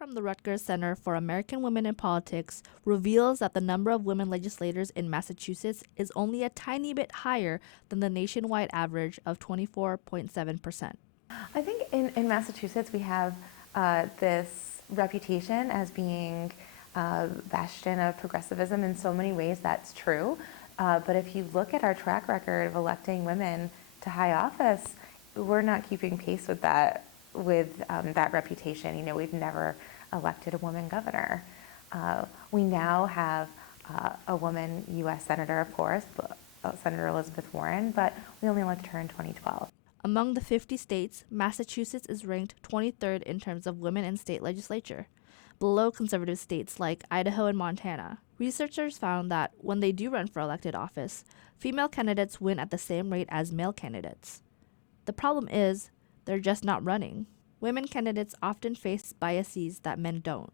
from the Rutgers Center for American Women in Politics reveals that the number of women legislators in Massachusetts is only a tiny bit higher than the nationwide average of 24.7%. I think in Massachusetts we have this reputation as being a bastion of progressivism. In so many ways that's true. But if you look at our track record of electing women to high office, we're not keeping pace with that reputation. You know, we've never elected a woman governor. We now have a woman U.S. Senator, of course, Senator Elizabeth Warren, but we only elected her in 2012. Among the 50 states, Massachusetts is ranked 23rd in terms of women in state legislature, below conservative states like Idaho and Montana. Researchers found that when they do run for elected office, female candidates win at the same rate as male candidates. The problem is, they're just not running. Women candidates often face biases that men don't.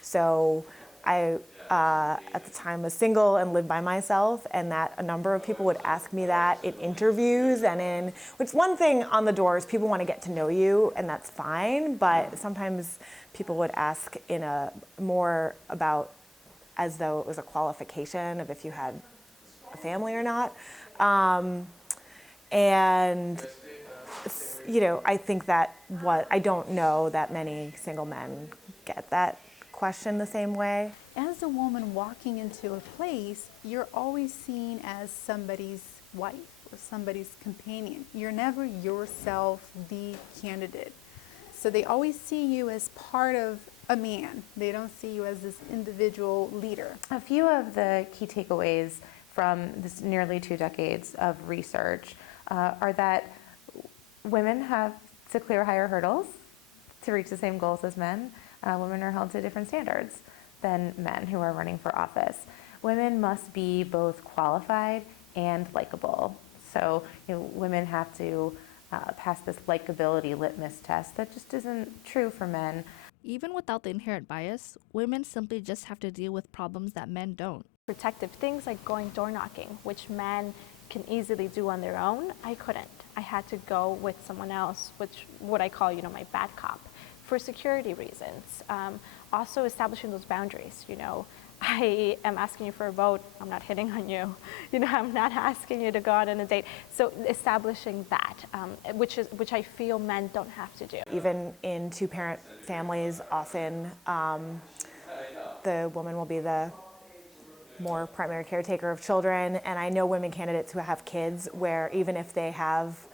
So I, at the time, was single and lived by myself, and that a number of people would ask me that in interviews and which one thing on the door is people want to get to know you, and that's fine, but sometimes people would ask in a more about as though it was a qualification of if you had a family or not. And you know, I think that I don't know that many single men get that question the same way. As a woman walking into a place, you're always seen as somebody's wife or somebody's companion. You're never yourself the candidate. So they always see you as part of a man. They don't see you as this individual leader. A few of the key takeaways from this nearly 2 decades of research are that women have to clear higher hurdles to reach the same goals as men. Women are held to different standards than men who are running for office. Women must be both qualified and likable. So women have to pass this likability litmus test that just isn't true for men. Even without the inherent bias, women simply just have to deal with problems that men don't. Protective things like going door knocking, which men can easily do on their own, I couldn't. I had to go with someone else, which what I call, my bad cop, for security reasons. Also establishing those boundaries, I am asking you for a vote, I'm not hitting on you. I'm not asking you to go out on a date. So establishing that, which I feel men don't have to do. Even in 2-parent families, often the woman will be the more primary caretaker of children, and I know women candidates who have kids where even if they have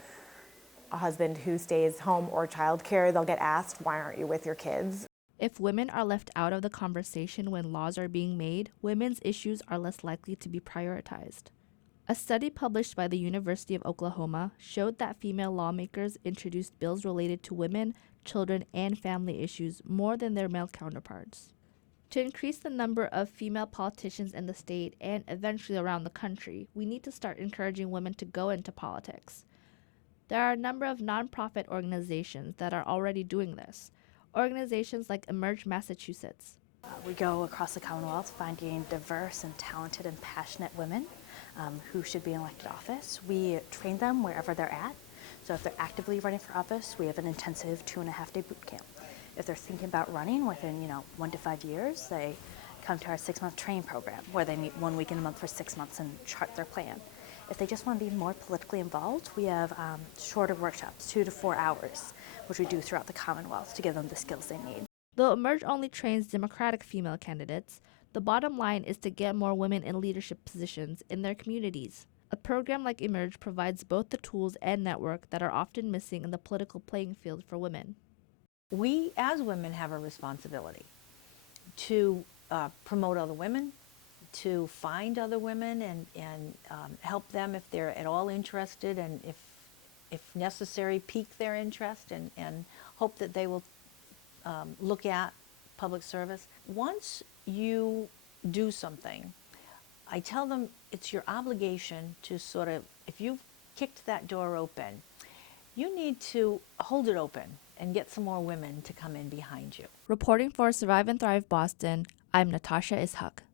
a husband who stays home or childcare, they'll get asked, why aren't you with your kids? If women are left out of the conversation when laws are being made, women's issues are less likely to be prioritized. A study published by the University of Oklahoma showed that female lawmakers introduced bills related to women, children, and family issues more than their male counterparts. To increase the number of female politicians in the state and eventually around the country, we need to start encouraging women to go into politics. There are a number of nonprofit organizations that are already doing this. Organizations like Emerge Massachusetts. We go across the Commonwealth finding diverse and talented and passionate women who should be in elected office. We train them wherever they're at. So if they're actively running for office, we have an intensive 2.5-day boot camp. If they're thinking about running within 1 to 5 years, they come to our 6-month training program where they meet 1 week in a month for 6 months and chart their plan. If they just want to be more politically involved, we have shorter workshops, 2 to 4 hours, which we do throughout the Commonwealth to give them the skills they need. Though Emerge only trains Democratic female candidates, the bottom line is to get more women in leadership positions in their communities. A program like Emerge provides both the tools and network that are often missing in the political playing field for women. We as women have a responsibility to promote other women, to find other women and help them if they're at all interested, and if necessary, pique their interest and hope that they will look at public service. Once you do something, I tell them it's your obligation to sort of, if you've kicked that door open, you need to hold it open and get some more women to come in behind you. Reporting for Survive and Thrive Boston, I'm Natasha Ishak.